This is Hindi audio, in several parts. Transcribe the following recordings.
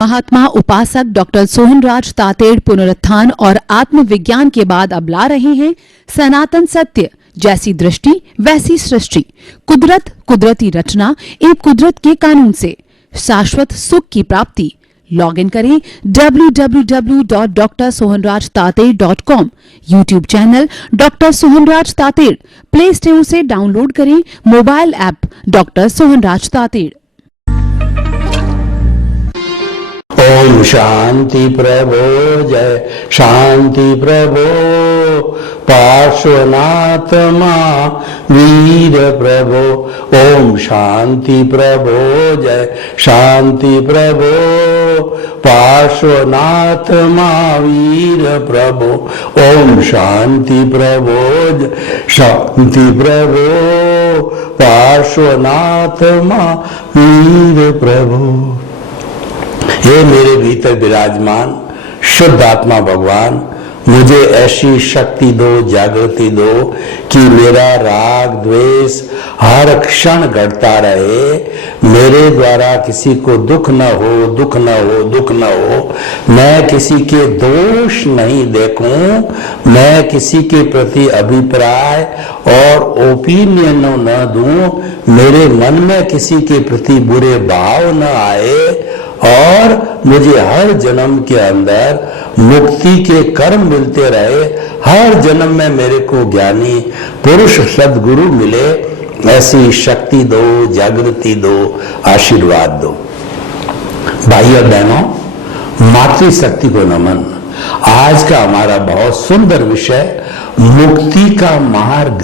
महात्मा उपासक डॉक्टर सोहनराज तातेड़ पुनरुत्थान और आत्मविज्ञान के बाद अब ला रहे हैं सनातन सत्य, जैसी दृष्टि वैसी सृष्टि, कुदरत, कुदरती रचना एवं कुदरत के कानून से शाश्वत सुख की प्राप्ति। लॉग इन करें www.drsohanrajtated.com, YouTube channel doctor Sohanraj Tated, play store से डाउनलोड करें mobile app doctor Sohanraj Tated. ओम शांति प्रभो, जय शांति प्रभो, पार्श्वनाथ वीर प्रभो। ओम शांति प्रभो, जय शांति प्रभो, पार्श्वनाथ वीर प्रभो। ओम शांति प्रभो, जय शांति प्रभो, पार्श्वनाथ वीर प्रभो। हे मेरे भीतर विराजमान शुद्ध आत्मा भगवान, मुझे ऐसी शक्ति दो, जागृति दो कि मेरा राग द्वेष हर क्षण घटता रहे, मेरे द्वारा किसी को दुख न हो, दुख न हो, दुख न हो। मैं किसी के दोष नहीं देखूं, मैं किसी के प्रति अभिप्राय और ओपिनियन न दूं, मेरे मन में किसी के प्रति बुरे भाव न आए और मुझे हर जन्म के अंदर मुक्ति के कर्म मिलते रहे, हर जन्म में मेरे को ज्ञानी पुरुष सद्गुरु मिले, ऐसी शक्ति दो, जागृति दो, आशीर्वाद दो। भाई और बहनों, मातृशक्ति को नमन। आज का हमारा बहुत सुंदर विषय मुक्ति का मार्ग।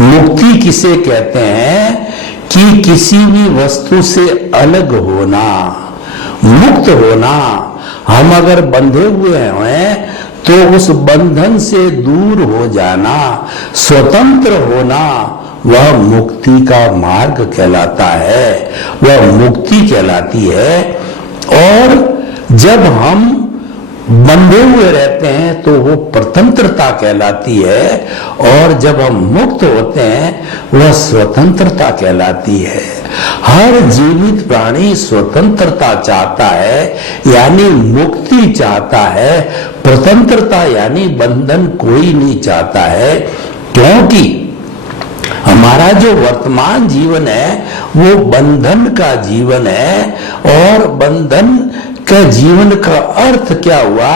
मुक्ति किसे कहते हैं कि किसी भी वस्तु से अलग होना, मुक्त होना। हम अगर बंधे हुए हैं तो उस बंधन से दूर हो जाना, स्वतंत्र होना, वह मुक्ति का मार्ग कहलाता है, वह मुक्ति कहलाती है। और जब हम बंधे हुए रहते हैं तो वो स्वतंत्रता कहलाती है, और जब हम मुक्त होते हैं वह स्वतंत्रता कहलाती है। हर जीवित प्राणी स्वतंत्रता चाहता है, यानी मुक्ति चाहता है। स्वतंत्रता यानी बंधन कोई नहीं चाहता है, क्योंकि हमारा जो वर्तमान जीवन है वो बंधन का जीवन है। और बंधन के जीवन का अर्थ क्या हुआ?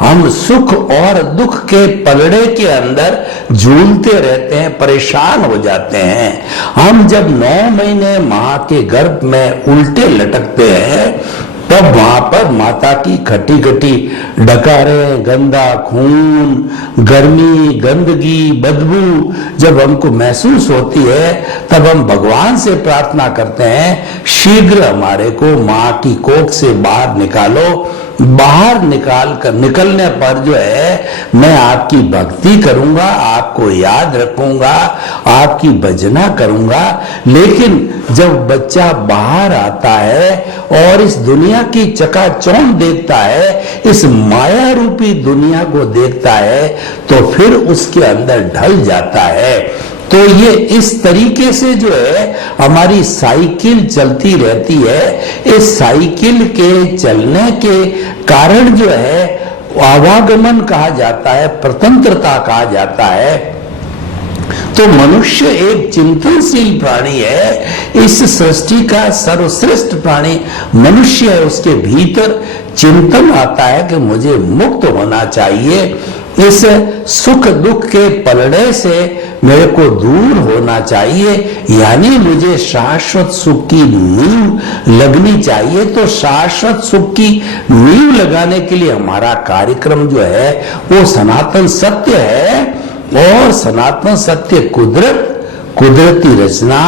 हम सुख और दुख के पलड़े के अंदर झूलते रहते हैं, परेशान हो जाते हैं। हम जब 9 महीने मां के गर्भ में उल्टे लटकते हैं, तब वहां पर माता की खट्टी खट्टी डकारें, गंदा खून, गर्मी, गंदगी, बदबू जब हमको महसूस होती है, तब हम भगवान से प्रार्थना करते हैं, शीघ्र हमारे को मां की कोख से बाहर निकालो। बाहर निकलने पर जो है मैं आपकी भक्ति करूंगा, आपको याद रखूंगा, आपकी भजना करूंगा। लेकिन जब बच्चा बाहर आता है और इस दुनिया की चकाचौंध देखता है, इस माया रूपी दुनिया को देखता है, तो फिर उसके अंदर ढल जाता है। तो ये इस तरीके से जो है हमारी साइकिल चलती रहती है। इस साइकिल के चलने के कारण जो है आवागमन कहा जाता है, स्वतंत्रता कहा जाता है। तो मनुष्य एक चिंतनशील प्राणी है। इस सृष्टि का सर्वश्रेष्ठ प्राणी मनुष्य है। उसके भीतर चिंतन आता है कि मुझे मुक्त होना चाहिए, इस सुख दुख के पलड़े से मेरे को दूर होना चाहिए, यानी मुझे शाश्वत सुख की नींव लगनी चाहिए। तो शाश्वत सुख की नींव लगाने के लिए हमारा कार्यक्रम जो है वो सनातन सत्य है। और सनातन सत्य कुदरत, कुदरती रचना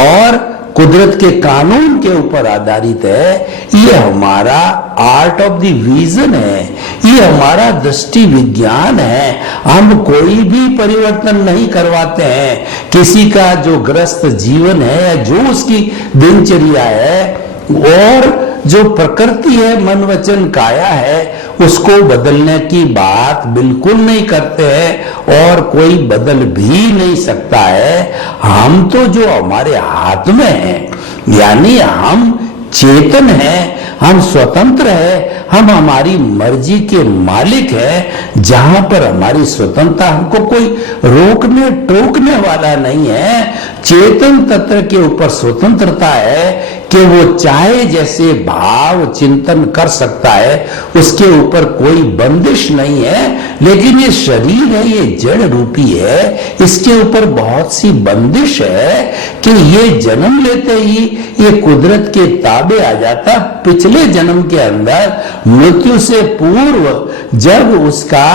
और कुदरत के कानून के ऊपर आधारित है। ये हमारा आर्ट ऑफ द विजन है, ये हमारा दृष्टि विज्ञान है। हम कोई भी परिवर्तन नहीं करवाते हैं। किसी का जो ग्रस्त जीवन है, जो उसकी दिनचर्या है और जो प्रकृति है, मन वचन काया है, उसको बदलने की बात बिल्कुल नहीं करते हैं और कोई बदल भी नहीं सकता है। हम तो जो हमारे हाथ में है, यानी हम चेतन हैं, हम स्वतंत्र है, हम हमारी मर्जी के मालिक है। जहां पर हमारी स्वतंत्रता, हमको कोई रोकने टोकने वाला नहीं है। चेतन तत्व के ऊपर स्वतंत्रता है कि वो चाहे जैसे भाव चिंतन कर सकता है, उसके ऊपर कोई बंदिश नहीं है। लेकिन ये शरीर है, ये जड़ रूपी है, इसके ऊपर बहुत सी बंदिश है कि ये जन्म लेते ही ये कुदरत के ताबे आ जाता। पिछले जन्म के अंदर मृत्यु से पूर्व जब उसका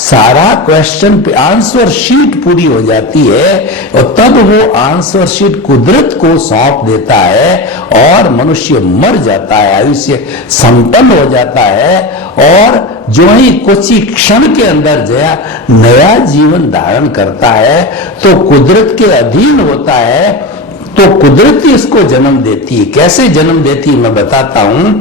सारा क्वेश्चन आंसर शीट पूरी हो जाती है और तब वो आंसर शीट कुदरत को सौंप देता है और मनुष्य मर जाता है, आयुष्य संपन्न हो जाता है और जो ही कुछ ही क्षण के अंदर जया नया जीवन धारण करता है तो कुदरत के अधीन होता है। तो कुदरत ही इसको जन्म देती है। कैसे जन्म देती है मैं बताता हूं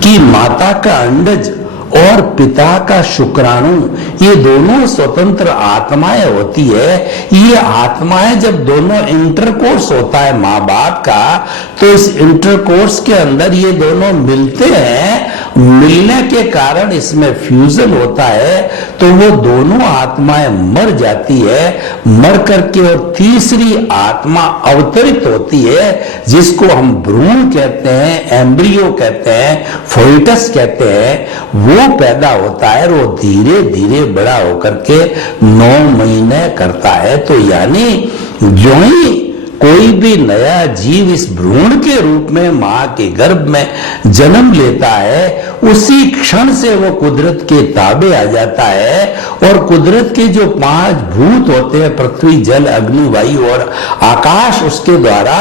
कि माता का अंडज और पिता का शुक्राणु, ये दोनों स्वतंत्र आत्माएं होती है। ये आत्माएं जब दोनों इंटरकोर्स होता है माँ बाप का, तो इस इंटरकोर्स के अंदर ये दोनों मिलते हैं। मिलने के कारण इसमें फ्यूजन होता है, तो वो दोनों आत्माएं मर जाती है। मर करके और तीसरी आत्मा अवतरित होती है, जिसको हम भ्रूण कहते हैं, एम्ब्रियो कहते हैं, फोइटस कहते हैं। वो पैदा होता है, वो धीरे धीरे बड़ा होकर के 9 महीने करता है। तो यानी जो ही कोई भी नया जीव इस भ्रूण के रूप में मां के गर्भ में जन्म लेता है, उसी क्षण से वो कुदरत के ताबे आ जाता है और कुदरत के जो 5 भूत होते हैं, पृथ्वी, जल, अग्नि, वायु और आकाश, उसके द्वारा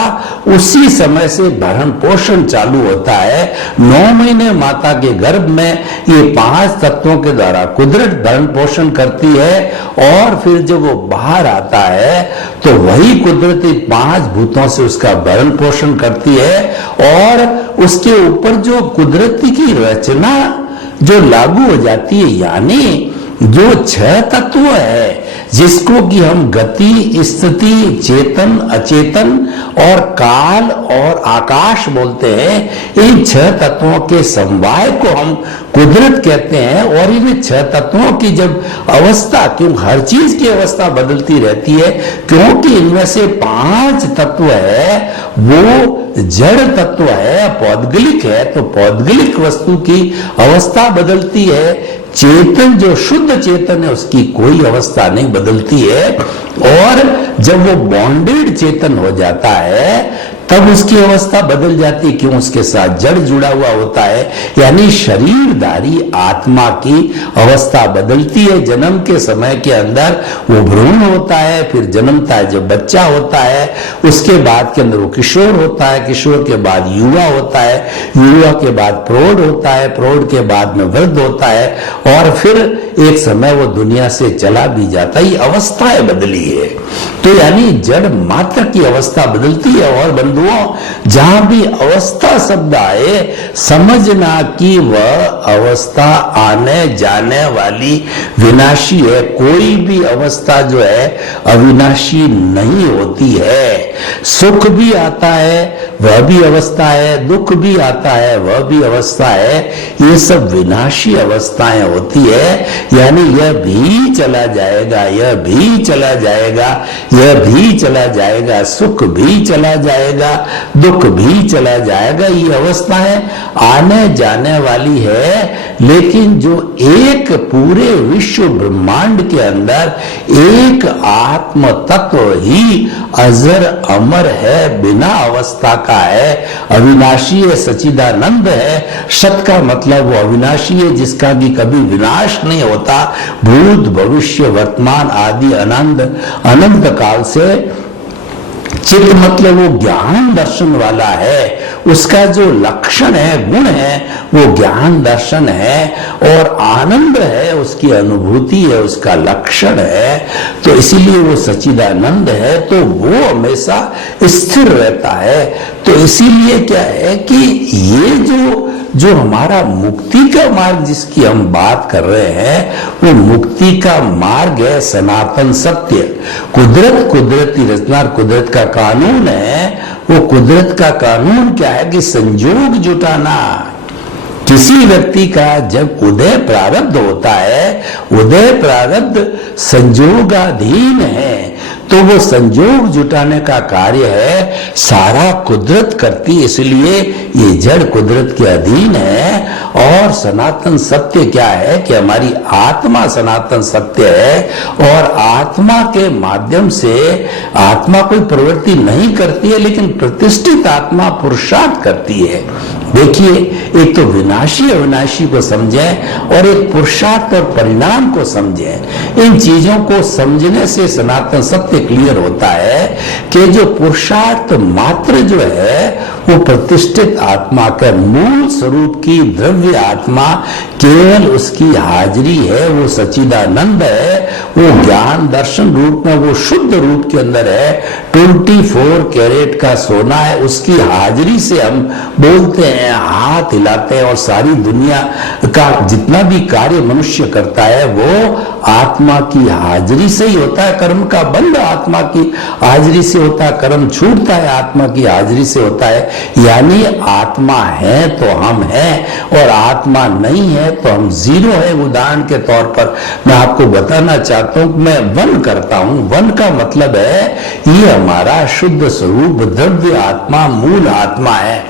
उसी समय से भरण पोषण चालू होता है। 9 महीने माता के गर्भ में ये 5 तत्वों के द्वारा कुदरत भरण पोषण करती है और फिर जब वो बाहर आता है तो वही कुदरती 5 भूतों से उसका भरण पोषण करती है और उसके ऊपर जो कुदरती की रचना जो लागू हो जाती है, यानी जो 6 तत्व है जिसको कि हम गति, स्थिति, चेतन, अचेतन और काल और आकाश बोलते हैं। इन 6 तत्वों के समवाय को हम कुदरत कहते हैं। और इन 6 तत्वों की जब अवस्था, क्यों हर चीज की अवस्था बदलती रहती है, क्योंकि इनमें से 5 तत्व है वो जड़ तत्व है, पौद्गलिक है, तो पौद्गलिक वस्तु की अवस्था बदलती है। चेतन जो शुद्ध चेतन है उसकी कोई अवस्था नहीं बदलती है। और जब वो बॉन्डेड चेतन हो जाता है तब उसकी अवस्था बदल जाती है, क्यों उसके साथ जड़ जुड़ा हुआ होता है, यानी शरीरधारी आत्मा की अवस्था बदलती है। जन्म के समय के अंदर वो भ्रूण होता है, फिर जन्मता है जब बच्चा होता है, उसके बाद के अंदर वो किशोर होता है, किशोर के बाद युवा होता है, युवा के बाद प्रौढ़ होता है, प्रौढ़ के बाद में वृद्ध होता है और फिर एक समय वो दुनिया से चला भी जाता है। ये अवस्थाएं बदली है। तो यानी जड़ मात्र की अवस्था बदलती है। और बंधुओं, जहां भी अवस्था शब्द आए, समझना कि वह अवस्था आने जाने वाली विनाशी है। कोई भी अवस्था जो है अविनाशी नहीं होती है। सुख भी आता है वह भी अवस्था है, दुख भी आता है वह भी अवस्था है। ये सब विनाशी अवस्थाएं होती है। यानी यह भी चला जाएगा, यह भी चला जाएगा, यह भी चला जाएगा, सुख भी चला जाएगा, दुख भी चला जाएगा। ये अवस्थाएं आने जाने वाली है। लेकिन जो एक पूरे विश्व ब्रह्मांड के अंदर एक आत्म तत्व ही अजर अमर है, बिना अवस्था का है, अविनाशी है, सच्चिदानंद है। सत का मतलब वो अविनाशी है जिसका कि कभी विनाश नहीं होता, भूत भविष्य वर्तमान आदि अनंत काल से। चित्त मतलब वो ज्ञान दर्शन वाला है, उसका जो लक्षण है, गुण है, वो ज्ञान दर्शन है और आनंद है, उसकी अनुभूति है, उसका लक्षण है। तो इसीलिए वो सच्चिदानंद है, तो वो हमेशा स्थिर रहता है। तो इसीलिए क्या है कि ये जो जो हमारा मुक्ति का मार्ग जिसकी हम बात कर रहे हैं, वो मुक्ति का मार्ग है सनातन सत्य। कुदरत, कुदरती रचना, कुदरत का कानून है। वो कुदरत का कानून क्या है कि संयोग जुटाना। किसी व्यक्ति का जब उदय प्रारब्ध होता है, उदय प्रारब्ध संयोगाधीन है, तो वो संयोग जुटाने का कार्य है, सारा कुदरत करती, इसलिए ये जड़ कुदरत के अधीन है। और सनातन सत्य क्या है कि हमारी आत्मा सनातन सत्य है, और आत्मा के माध्यम से आत्मा कोई प्रवृत्ति नहीं करती है, लेकिन प्रतिष्ठित आत्मा पुरुषार्थ करती है। देखिए, एक तो विनाशी अविनाशी को समझें और एक पुरुषार्थ और परिणाम को समझें। इन चीजों को समझने से सनातन सत्य क्लियर होता है कि जो पुरुषार्थ मात्र जो है वो प्रतिष्ठित आत्मा के मूल स्वरूप की द्रव्य आत्मा, केवल उसकी हाजिरी है, वो सच्चिदानंद है, वो ज्ञान दर्शन रूप में, वो शुद्ध रूप के अंदर है, 24 कैरेट का सोना है, उसकी हाजिरी से हम बोलते हैं, हाथ हिलाते हैं, और सारी दुनिया का जितना भी कार्य मनुष्य करता है वो आत्मा की हाजिरी से ही होता है। कर्म का बंध आत्मा की हाजिरी से होता है, कर्म छूटता है आत्मा की हाजिरी से होता है। यानी आत्मा है तो हम हैं, और आत्मा नहीं है तो हम जीरो है। उदाहरण के तौर पर मैं आपको बताना चाहता हूं, मैं वन करता हूं, वन का मतलब है ये हमारा शुद्ध स्वरूप द्रव्य आत्मा, मूल आत्मा है।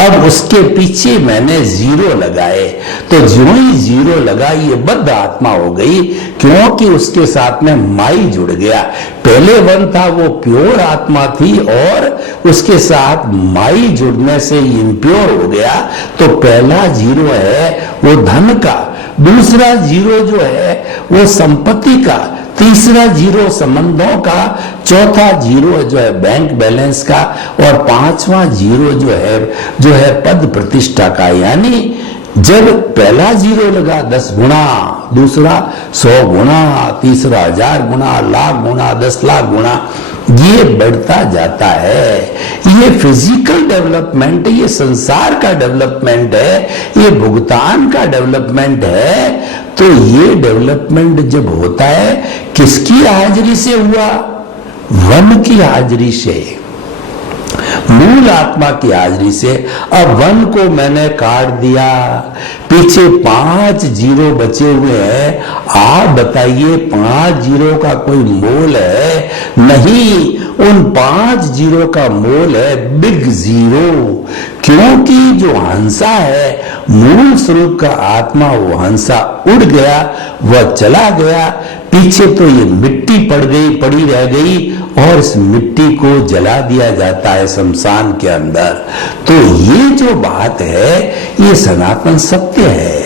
अब उसके पीछे मैंने जीरो लगाए, तो जो ही जीरो लगा ये बद्ध आत्मा हो गई, क्योंकि उसके साथ में माई जुड़ गया। पहले वन था वो प्योर आत्मा थी, और उसके साथ माई जुड़ने से इम्प्योर हो गया। तो पहला जीरो है वो धन का, दूसरा जीरो जो है वो संपत्ति का, तीसरा जीरो संबंधों का, चौथा जीरो जो है बैंक बैलेंस का, और पांचवा जीरो जो है पद प्रतिष्ठा का। यानी जब पहला जीरो लगा 10 गुना, दूसरा 100 गुना, तीसरा 1000 गुना, लाख गुना, 10 लाख गुना, ये बढ़ता जाता है। ये फिजिकल डेवलपमेंट, ये संसार का डेवलपमेंट है, ये भुगतान का डेवलपमेंट है। तो ये डेवलपमेंट जब होता है किसकी हाजिरी से हुआ? वन की हाजिरी से, मूल आत्मा की हाजिरी से। अब वन को मैंने काट दिया, पीछे 5 जीरो बचे हुए हैं। आप बताइए 5 जीरो का कोई मोल है? नहीं, उन 5 जीरो का मोल है बिग जीरो। क्योंकि जो हंसा है मूल स्वरूप का आत्मा, वो हंसा उड़ गया, वह चला गया, पीछे तो ये मिट्टी पड़ी रह गई, और इस मिट्टी को जला दिया जाता है शमशान के अंदर। तो ये जो बात है ये सनातन सत्य है,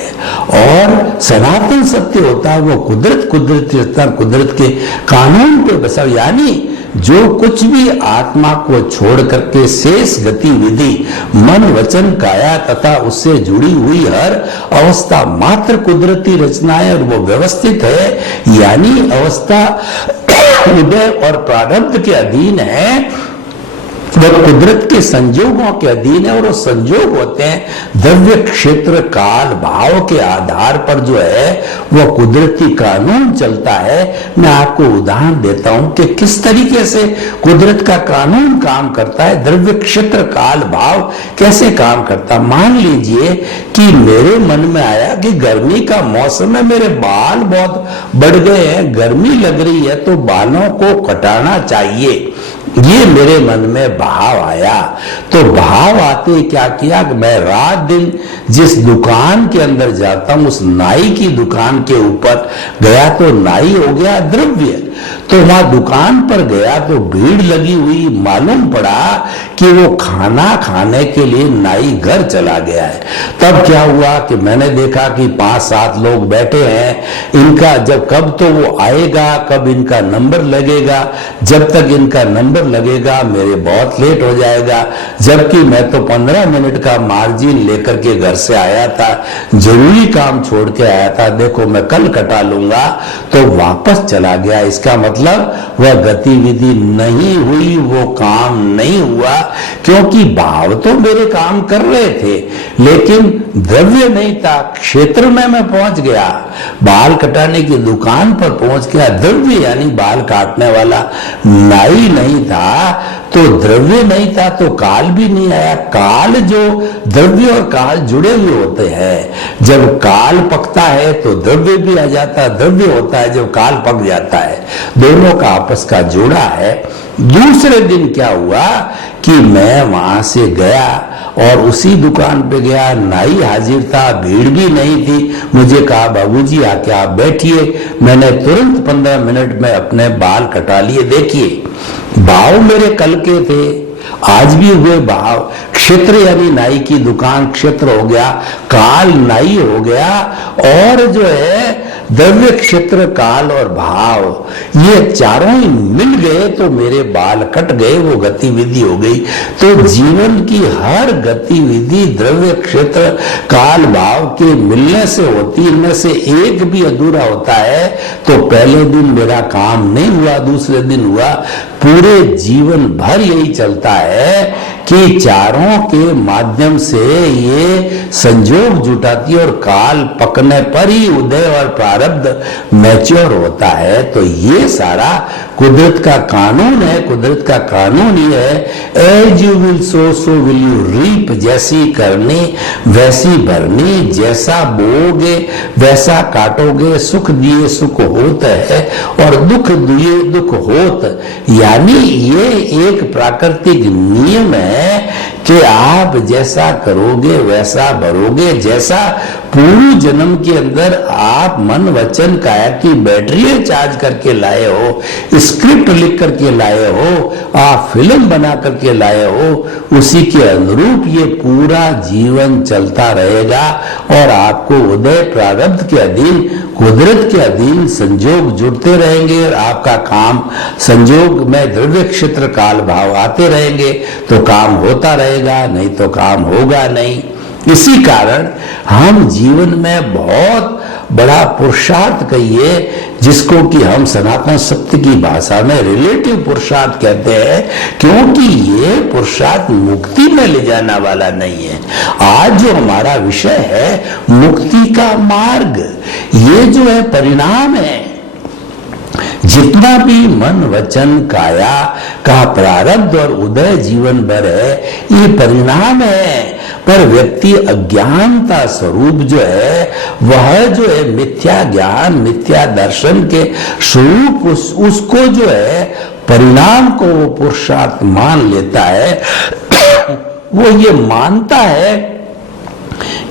और सनातन सत्य होता है वो कुदरत के कानून पे बसा। यानी जो कुछ भी आत्मा को छोड़ करके शेष गतिविधि मन वचन काया तथा उससे जुड़ी हुई हर अवस्था मात्र कुदरती रचना है, और वो व्यवस्थित है। यानी अवस्था उदय और प्रारब्ध के अधीन है, वह कुदरत के संयोगों के अधीन है, और वो संयोग होते हैं द्रव्य क्षेत्र काल भाव के आधार पर जो है वह कुदरती कानून चलता है। मैं आपको उदाहरण देता हूं कि किस तरीके से कुदरत का कानून काम करता है, द्रव्य क्षेत्र काल भाव कैसे काम करता। मान लीजिए कि मेरे मन में आया कि गर्मी का मौसम है, मेरे बाल बहुत बढ़ गए हैं, गर्मी लग रही है, तो बालों को कटाना चाहिए। ये मेरे मन में भाव आया, तो भाव आते क्या किया कि मैं रात दिन जिस दुकान के अंदर जाता हूं उस नाई की दुकान के ऊपर गया, तो नाई हो गया द्रव्य। तो वहां दुकान पर गया तो भीड़ लगी हुई, मालूम पड़ा कि वो खाना खाने के लिए नाई घर चला गया है। तब क्या हुआ कि मैंने देखा कि 5-7 लोग बैठे हैं, इनका जब कब तो वो आएगा, कब इनका नंबर लगेगा, जब तक इनका नंबर लगेगा मेरे बहुत लेट हो जाएगा। जबकि मैं तो 15 मिनट का मार्जिन लेकर के घर से आया था, जरूरी काम छोड़ के आया था, देखो मैं कल कटा लूंगा, तो वापस चला गया। इसका मतलब वह गतिविधि नहीं हुई, वो काम नहीं हुआ, क्योंकि भाव तो मेरे काम कर रहे थे, लेकिन द्रव्य नहीं था। क्षेत्र में मैं पहुंच गया, बाल कटाने की दुकान पर पहुंच गया, द्रव्य यानी बाल काटने वाला नाई नहीं था, तो द्रव्य नहीं था तो काल भी नहीं आया। काल जो द्रव्य और काल जुड़े हुए होते हैं, जब काल पकता है तो द्रव्य भी आ जाता है, द्रव्य होता है जब काल पक जाता है, दोनों का आपस का जोड़ा है। दूसरे दिन क्या हुआ कि मैं वहां से गया और उसी दुकान पे गया, नाई हाजिर था, भीड़ भी नहीं थी। मुझे कहा बाबूजी आके आप बैठिए। मैंने तुरंत 15 मिनट में अपने बाल कटा लिए। देखिए, भाव मेरे कल के थे, आज भी हुए भाव। क्षेत्र यानी नाई की दुकान क्षेत्र हो गया, काल नाई हो गया, और जो है द्रव्य क्षेत्र काल और भाव, ये चारों ही मिल गए तो मेरे बाल कट गए, वो गतिविधि हो गई। तो जीवन की हर गतिविधि द्रव्य क्षेत्र काल भाव के मिलने से होती, इनमें से एक भी अधूरा होता है तो पहले दिन मेरा काम नहीं हुआ, दूसरे दिन हुआ। पूरे जीवन भर यही चलता है कि चारों के माध्यम से ये संजोग जुटाती है और काल पकने पर ही उदय और प्रारब्ध मैच्योर होता है। तो ये सारा कुदरत का कानून है। कुदरत का कानून ये है, as you will sow so will you reap. जैसी करनी वैसी भरनी, जैसा बोओगे वैसा काटोगे। सुख दिए सुख होत है और दुख दिए दुख होत। यानी ये एक प्राकृतिक नियम है कि आप जैसा करोगे वैसा भरोगे। जैसा पूर्व जन्म के अंदर आप मन वचन काया की बैटरी चार्ज करके लाए हो, स्क्रिप्ट लिख करके लाए हो, आप फिल्म बना करके लाए हो, उसी के अनुरूप ये पूरा जीवन चलता रहेगा और आपको उदय प्रारब्ध के अधीन, कुदरत के अधीन संजोग जुड़ते रहेंगे और आपका काम संजोग में द्रव्य क्षेत्र काल भाव आते रहेंगे तो काम होता रहेगा, नहीं तो काम होगा नहीं। इसी कारण हम जीवन में बहुत बड़ा पुरुषार्थ कहिए, जिसको कि हम सनातन सत्य की भाषा में रिलेटिव पुरुषार्थ कहते हैं, क्योंकि ये पुरुषार्थ मुक्ति में ले जाने वाला नहीं है। आज जो हमारा विषय है मुक्ति का मार्ग, ये जो है परिणाम है। जितना भी मन वचन काया का प्रारब्ध और उदय जीवन भर है, ये परिणाम है। पर व्यक्ति अज्ञानता स्वरूप जो है, वह जो है मिथ्या ज्ञान मिथ्या दर्शन के स्वरूप उसको जो है परिणाम को वो पुरुषार्थ मान लेता है। वो ये मानता है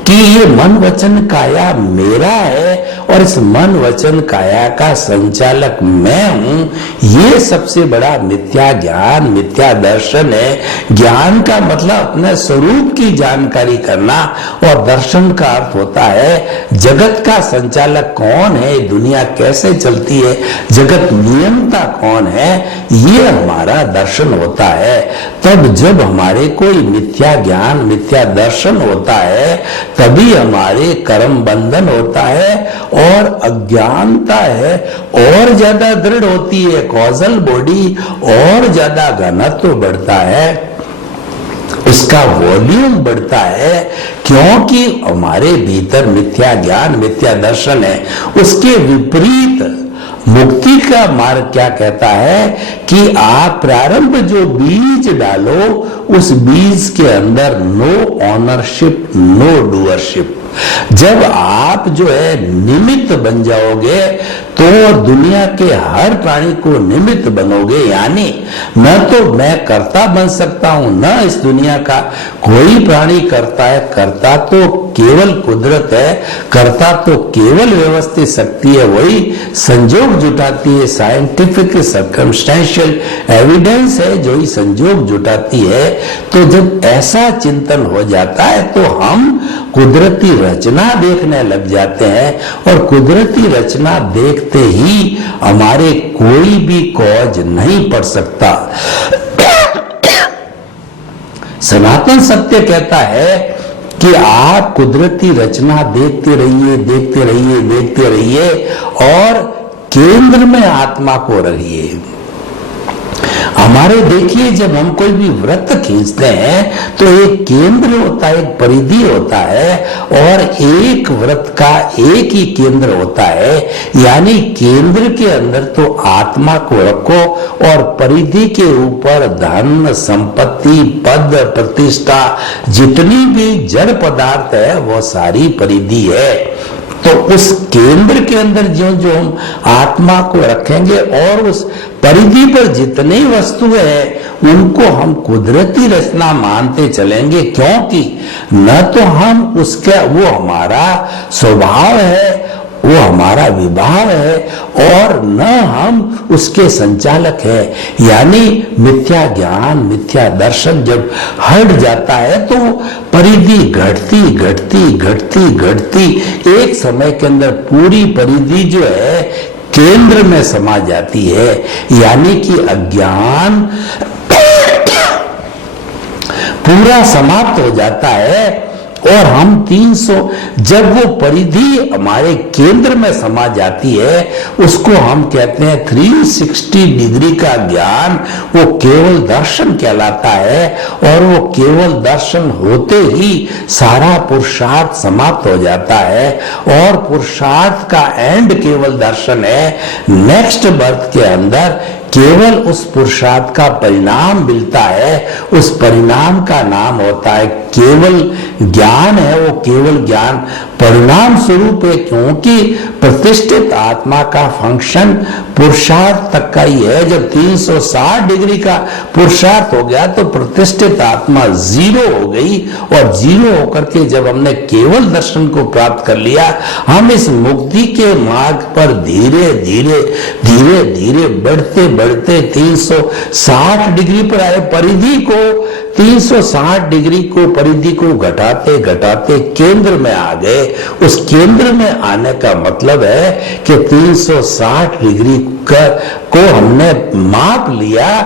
कि ये मन वचन काया मेरा है और इस मन वचन काया का संचालक मैं हूं। ये सबसे बड़ा मिथ्या ज्ञान मिथ्या दर्शन है। ज्ञान का मतलब अपने स्वरूप की जानकारी करना और दर्शन का अर्थ होता है जगत का संचालक कौन है, दुनिया कैसे चलती है, जगत नियंता कौन है, ये हमारा दर्शन होता है। तब जब हमारे कोई मिथ्या ज्ञान मिथ्या दर्शन होता है, तभी हमारे कर्म बंधन होता है और अज्ञानता है और ज्यादा दृढ़ होती है, कॉजल बॉडी और ज्यादा घनत्व बढ़ता है, उसका वॉल्यूम बढ़ता है, क्योंकि हमारे भीतर मिथ्या ज्ञान मिथ्या दर्शन है। उसके विपरीत मुक्ति का मार्ग क्या कहता है कि आप प्रारंभ जो बीज डालो, उस बीज के अंदर नो ऑनरशिप नो डूअरशिप। जब आप जो है निमित्त बन जाओगे तो दुनिया के हर प्राणी को निमित्त बनोगे। यानी न तो मैं कर्ता बन सकता हूं, न इस दुनिया का कोई प्राणी करता है। कर्ता तो केवल कुदरत है, कर्ता तो केवल व्यवस्थित शक्ति है, वही संजोग जुटाती है। साइंटिफिक सर्कमस्टेंशियल एविडेंस है जो ही संजोग जुटाती है। तो जब ऐसा चिंतन हो जाता है तो हम कुदरती रचना देखने लग जाते हैं और कुदरती रचना देखते ही हमारे कोई भी कॉज नहीं पड़ सकता। सनातन सत्य कहता है कि आप कुदरती रचना देखते रहिए देखते रहिए देखते रहिए और केंद्र में आत्मा को रहिए। हमारे देखिए जब हम कोई भी व्रत खींचते हैं तो एक केंद्र होता है, एक परिधि होता है, और एक व्रत का एक ही केंद्र होता है। यानी केंद्र के अंदर तो आत्मा को रखो और परिधि के ऊपर धन, संपत्ति, पद, प्रतिष्ठा, जितनी भी जड़ पदार्थ है वो सारी परिधि है। तो उस केंद्र के अंदर जो जो हम आत्मा को रखेंगे और उस परिधि पर जितनी वस्तु है उनको हम कुदरती रचना मानते चलेंगे, क्योंकि न तो हम उसका, वो हमारा स्वभाव है, वो हमारा विभाग है, और न हम उसके संचालक है। यानी मिथ्या ज्ञान, मिथ्या दर्शन जब हट जाता है तो परिधि घटती घटती घटती घटती एक समय के अंदर पूरी परिधि जो है केंद्र में समा जाती है। यानी कि अज्ञान पूरा समाप्त हो जाता है और हम 300, जब वो परिधि हमारे केंद्र में समा जाती है उसको हम कहते हैं 360 डिग्री का ज्ञान, वो केवल दर्शन कहलाता है। और वो केवल दर्शन होते ही सारा पुरुषार्थ समाप्त हो जाता है और पुरुषार्थ का एंड केवल दर्शन है। नेक्स्ट बर्थ के अंदर केवल उस पुरुषार्थ का परिणाम मिलता है, उस परिणाम का नाम होता है केवल ज्ञान है। वो केवल ज्ञान परिणाम स्वरूप है, क्योंकि प्रतिष्ठित आत्मा का फंक्शन पुरुषार्थ तक का ही है। जब 360 डिग्री का पुरुषार्थ हो गया तो प्रतिष्ठित आत्मा जीरो हो गई, और जीरो होकर के जब हमने केवल दर्शन को प्राप्त कर लिया, हम इस मुक्ति के मार्ग पर धीरे धीरे धीरे धीरे बढ़ते बढ़ते 360 डिग्री पर आए। परिधि को 360 डिग्री को परिधि को घटाते घटाते केंद्र में आ गए। उस केंद्र में आने का मतलब है कि 360 डिग्री को हमने माप लिया,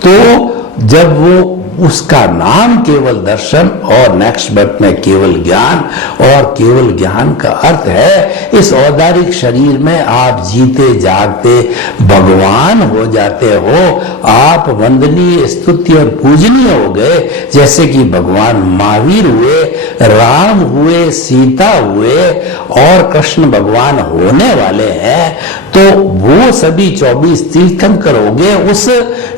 तो जब वो उसका नाम केवल दर्शन और नेक्स्ट बर्थ में केवल ज्ञान, और केवल ज्ञान का अर्थ है इस औदारिक शरीर में आप जीते जागते भगवान हो जाते हो। आप वंदनीय, स्तुत्य और पूजनीय हो गए, जैसे कि भगवान महावीर हुए, राम हुए, सीता हुए और कृष्ण भगवान होने वाले हैं। तो वो सभी 24 तीर्थंकर हो गए, उस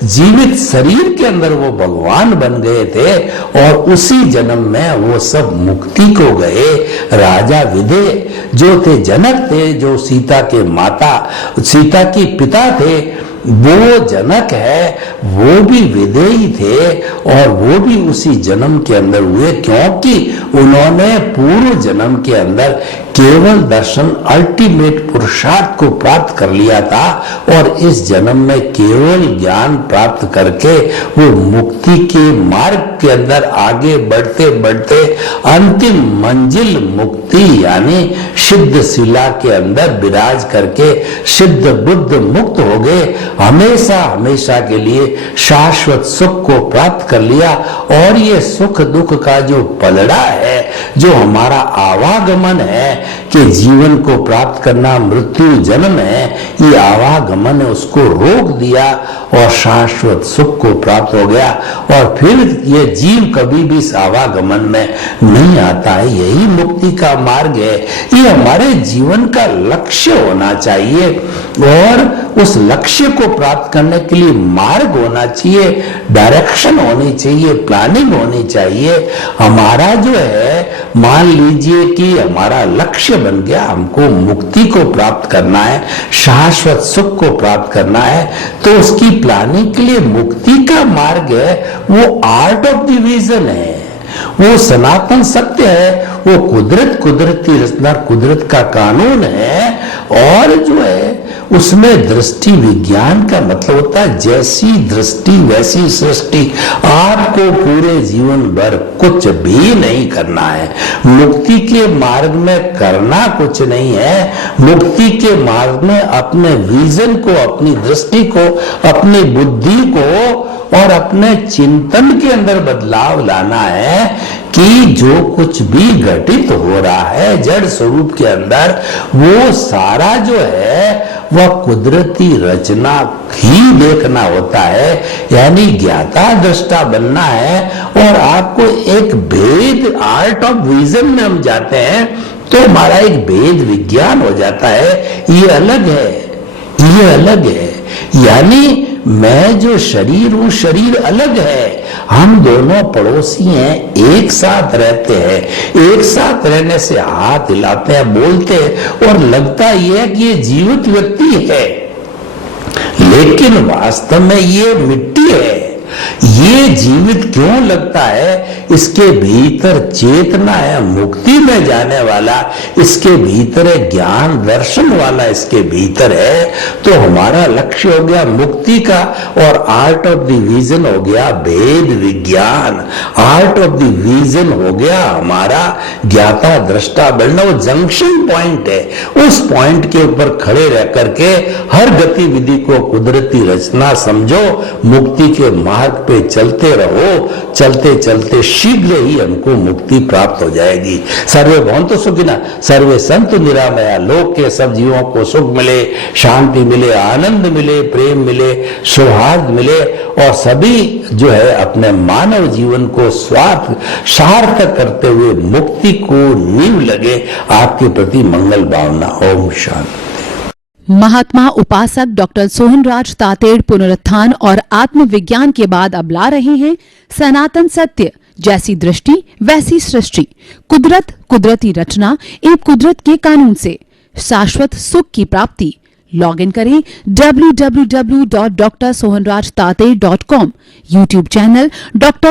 जीवित शरीर के अंदर वो भगवान बन गए थे, और उसी जन्म में वो सब मुक्ति को गए। राजा विदे जो थे, जनक थे, जो सीता के माता, सीता के पिता थे, वो जनक है, वो भी विदेही थे, और वो भी उसी जन्म के अंदर हुए, क्योंकि उन्होंने पूर्व जन्म के अंदर केवल दर्शन, अल्टीमेट पुरुषार्थ को प्राप्त कर लिया था, और इस जन्म में केवल ज्ञान प्राप्त करके वो मुक्ति के मार्ग के अंदर आगे बढ़ते बढ़ते अंतिम मंजिल मुक्ति यानी सिद्ध शिला के अंदर विराज करके सिद्ध बुद्ध मुक्त हो गए। हमेशा हमेशा के लिए शाश्वत सुख को प्राप्त कर लिया। और ये सुख दुख का जो पलड़ा है, जो हमारा आवागमन है कि जीवन को प्राप्त करना मृत्यु जन्म है, ये आवागमन है, उसको रोक दिया और शाश्वत सुख को प्राप्त हो गया। और फिर ये जीव कभी भी इस आवागमन में नहीं आता है। यही मुक्ति का मार्ग है, ये हमारे जीवन का लक्ष्य होना चाहिए, और उस लक्ष्य को प्राप्त करने के लिए मार्ग होना चाहिए, डायरेक्शन होनी चाहिए, प्लानिंग होनी चाहिए। हमारा जो है, मान लीजिए कि हमारा लक्ष्य बन गया, हमको मुक्ति को प्राप्त करना है, शाश्वत सुख को प्राप्त करना है, तो उसकी प्लानिंग के लिए मुक्ति का मार्ग है, वो आर्ट ऑफ द विजन है, वो सनातन सत्य है, वो कुदरत, कुदरती रचना, कुदरत का कानून है। और जो है उसमें दृष्टि विज्ञान का मतलब होता है जैसी दृष्टि वैसी सृष्टि। आपको पूरे जीवन भर कुछ भी नहीं करना है, मुक्ति के मार्ग में करना कुछ नहीं है। मुक्ति के मार्ग में अपने विजन को, अपनी दृष्टि को, अपनी बुद्धि को और अपने चिंतन के अंदर बदलाव लाना है कि जो कुछ भी घटित हो रहा है जड़ स्वरूप के अंदर, वो सारा जो है वह कुदरती रचना ही देखना होता है, यानी ज्ञाता दृष्टा बनना है। और आपको एक भेद, आर्ट ऑफ विजन में हम जाते हैं तो हमारा एक भेद विज्ञान हो जाता है। ये अलग है, ये अलग है, यानी मैं जो शरीर हूं, शरीर अलग है। हम दोनों पड़ोसी हैं, एक साथ रहते हैं, एक साथ रहने से हाथ हिलाते हैं, बोलते हैं और लगता यह है कि ये जीवित व्यक्ति है, लेकिन वास्तव में ये मिट्टी है। ये जीवित क्यों लगता है? इसके भीतर चेतना है, मुक्ति में जाने वाला इसके भीतर है, ज्ञान दर्शन वाला इसके भीतर है। तो हमारा लक्ष्य हो गया मुक्ति का, और आर्ट ऑफ द विजन हो गया भेद विज्ञान। आर्ट ऑफ द विजन हो गया हमारा ज्ञाता दृष्टा बनना। वो जंक्शन पॉइंट है, उस पॉइंट के ऊपर खड़े रह करके हर गतिविधि को कुदरती रचना समझो, मुक्ति के मार्ग पे चलते रहो। चलते चलते शीघ्र ही हमको मुक्ति प्राप्त हो जाएगी। सर्वे भवन्तु सुखिनः, सर्वे सन्तु निरामया। लोक के सब जीवों को सुख मिले, शांति मिले, आनंद मिले, प्रेम मिले, सौहार्द मिले, और सभी जो है अपने मानव जीवन को स्वार्थ सार्थक करते हुए मुक्ति को नींव लगे। आपके प्रति मंगल भावना। ओम शांति। महात्मा उपासक डॉक्टर सोहनराज तातेड़ पुनरुत्थान और आत्मविज्ञान के बाद अब ला रहे हैं सनातन सत्य, जैसी दृष्टि वैसी सृष्टि, कुदरत, कुदरती रचना एवं कुदरत के कानून से शाश्वत सुख की प्राप्ति। लॉग इन करें www.drsohanrajtated.com, YouTube चैनल डॉक्टर